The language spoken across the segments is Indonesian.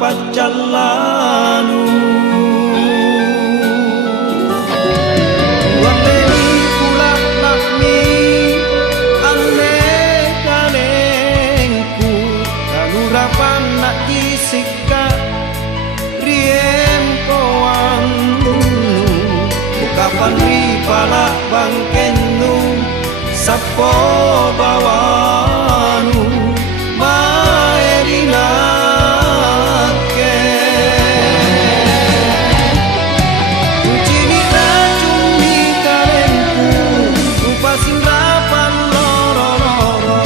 pacalanu waleni pula lakmi ane kalengku kanurapan nak isika riem koanu kapan ri pala bangkenu sapo bawanu maerina ke ucini racuni kalengku upasin rapan loro-loro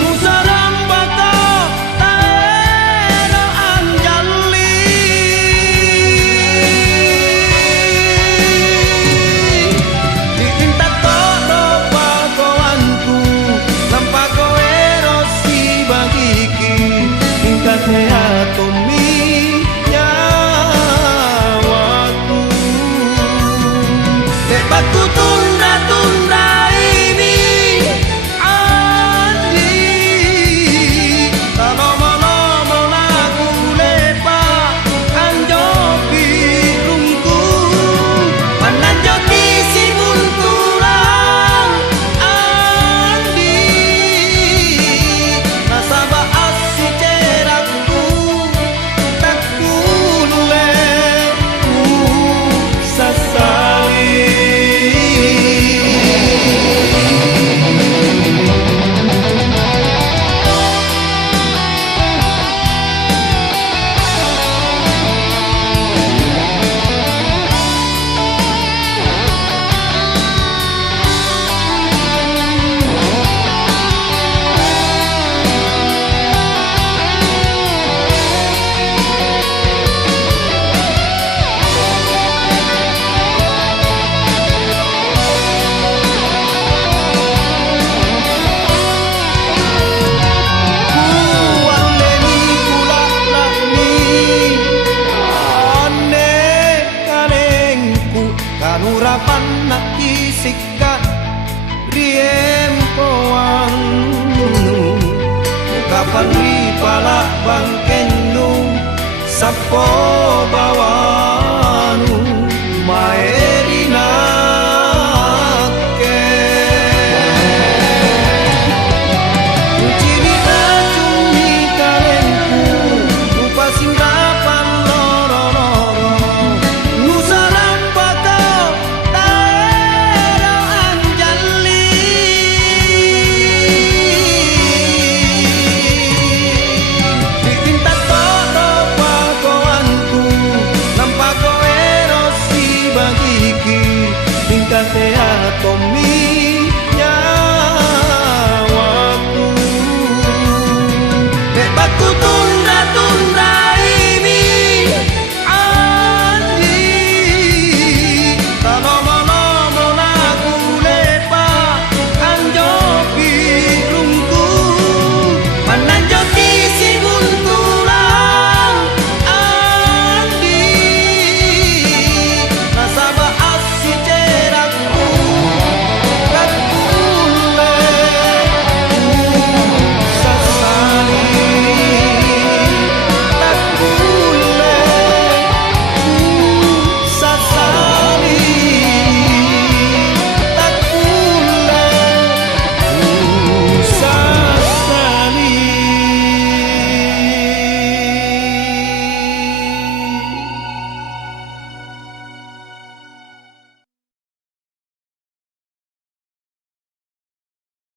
nusaram baka taero anjali dikinta todo pagoanku lampago erosi bagiki tingkat atomi nyawaku lebatku tunda-tunda ini andi talomo-lomo lagu lepa anjo birungku pananjo kisi buntulang andi nasabah asi cerakku tak kuleku sasali waleni pula lakmi ane kalengku kanurapan nak isikat riem koanu kapan ri pala bangkenu sapo bawanu maerina ke ucini racuni kalengku upasin rapan loro-loro nusaram bakau taero anjali dikinta todo pagoanku lampago erosi bagiki tingkat atomi nyawaku lebatku